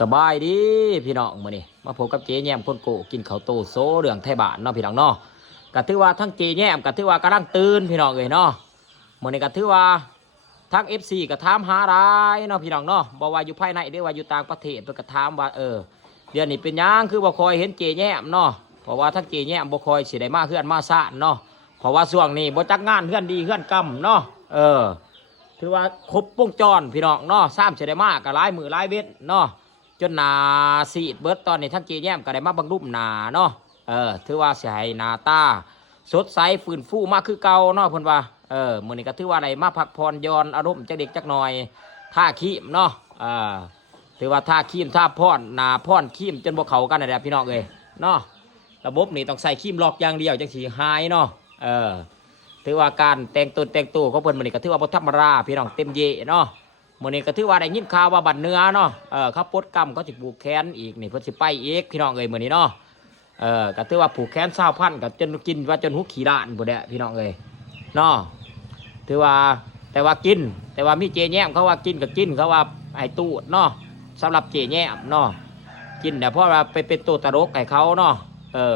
สบายดีพี่น้องมื้อนี้มาพบกับเจ๊แยมคนโกกินข้าวโตโซเรื่องไทยบ้านเนาะพี่น้องเนาะก็ถือว่าทั้งเจ๊แยมก็ถือว่ากำลังตื่นพี่น้องเอ้ยเนาะมื้อนี้ก็ถือว่าทั้ง FC ก็ถามหาหลายเนาะพี่น้องเนาะบ่ว่าอยู่ภายในหรือว่าอยู่ต่างประเทศเพิ่นก็ถามว่าเดือนนี้เป็นหยังคือบ่ค่อยเห็นเจ๊แยมเนาะเพราะว่าทั้งเจ๊แยมบ่ค่อยสิได้มาเฮือนมาซ่านเนาะเพราะว่าช่วงนี้บ่จักงานเฮือนดีเฮือนกำเนาะถือว่าครบวงจรพี่น้องเนาะซ้ำสิได้มาก็หลายมื้อหลายเว้นเนาะจนหนาสีดเบิดตอนนี้ทั้งเจแย้มก็ได้มาบังรูปหนาเนาะถือว่าเสียให้หนาตาสดใสฟื้นฟูมากคือเก่าเนาะเพิ่นว่ามื้อนี้ก็ถือว่าได้มาพักผ่อนย้อนอารมณ์จักเด็กจักหน่อยท่าขี้มเนาะถือว่าท่าขี้มท่าพอนหนาพอนขี้มจนบ่เข้ากันนั่นแหละพี่น้องเอ้ยเนาะระบบนี้ต้องใส่ขี้มล็อกอย่างเดียวจังสิหายเนาะถือว่าการแต่งตัวของเพิ่นมื้อนี้ก็ถือว่าบ่ธรรมดาพี่น้องเต็มเยเนาะมื้อนี้ก็ถือว่าได้ยินข่าวว่าบัดเนื้อเนาะเขาปลดกรรมเขาสิผูกแขนอีกนี่เพิ่นสิไปอีกพี่น้องเอ้ยมื้อนี้เนาะก็ถือว่าผูกแขน20,000ก็จนกินว่าจนหุกขี้ล้านพุ่นแหละพี่น้องเอ้ยเนาะถือว่าแต่ว่ากินแต่ว่ามีเจแย้มเขาว่ากินก็กินเขาว่าให้ตูดเนาะสำหรับเจแย้มเนาะกินแต่เพราะว่าไปเป็นตัวตลกให้เขาเนาะ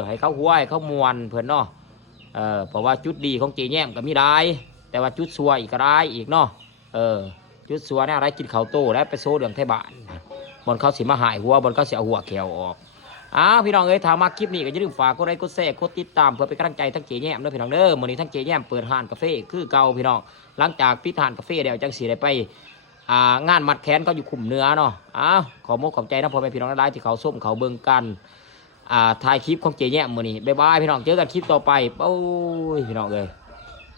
ให้เขาหัวให้เขาม่วนเพิ่นเนาะเพราะว่าจุดดีของเจแย้มก็มีหลายแต่ว่าจุดซัวอีกก็ร้ายอีกเนาะจุดสัวเนี่ยอะไรกินข้าวโต้แล้วไปโซ่เรื่องไทยบ้านบนเขาสิมาหายหัวบนเขาเสียหัวแขวออกพี่น้องเอ้ยถามมาคลิปนี้ก็อย่าลืมฝากกดไลค์กดแชร์กดติดตามเพื่อเป็นกำลังใจทั้งเจแย้มด้วยพี่น้องเด้อมื้อนี้ทั้งเจแย้มเปิดร้านกาแฟคือเก่าพี่น้องหลังจากปิดร้านกาแฟเดี๋ยวจังสีได้ไปงานมัดแขนเขาอยู่ขุมเนื้อเนาะขอมกขอบใจนะพ่อแม่พี่น้องหลายที่เขาส้มเขาเบิ่งกันถ่ายคลิปของเจแย้มมื้อนี้บ๊ายบายพี่น้องเจอกันคลิปต่อไปโอ้ยพี่น้องเอ้ย